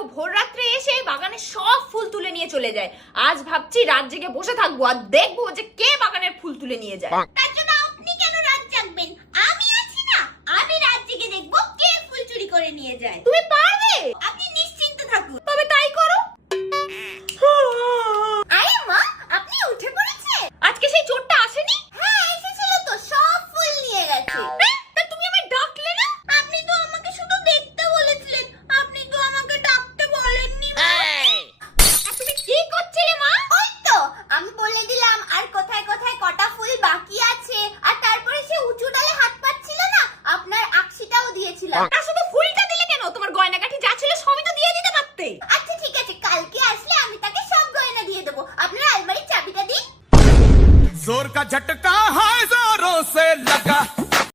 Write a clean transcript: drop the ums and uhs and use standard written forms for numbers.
ভোর রাত্রে এসে বাগানে সব ফুল তুলে নিয়ে চলে যায়। আজ ভাবছি রাত জেগে বসে থাকবো আর দেখবো যে কে বাগানের ফুল তুলে নিয়ে যায়। তার জন্য আপনি কেন রাত জাগবেন? আমি আছি না, আমি রাত জেগে দেখবো কে ফুল চুরি করে নিয়ে যায়। তুমি পারবে? আপনি নিশ্চিন্ত থাকুন। তবে তাই করো। আরে মা, আপনি উঠে পড়েছেন? আজকে সেই চোরটা আসেনি? হ্যাঁ এসেছিল তো, সব ফুল নিয়ে গেছে। তা তুমি আমায় ডাকলে না? আপনি তো আমাকে শুধু দেখতে বলেছিলেন, আপনি তো আমাকে ডাকতে বলেননি। তুমি কি করছিলে মা? ওই তো আমি বলে দিলাম আর কোথায় কোথায় কটা ফুল বাকি আছে, আর তারপরে সে উঁচু ডালে হাত পাচ্ছিল না, আপনার আকশিটাও দিয়েছিলাম। তা শুধু ফুলটা দিলে কেন? তোমার গয়নাগাটি যা ছিল সবই তো দিয়ে দিতে পারতে। আচ্ছা ঠিক আছে, কালকে আসলে আমি তাকে সব গয়না দিয়ে দেবো। আপনার আলমারির চাবিটা দিন। जोर का झटका है जोरों से लगा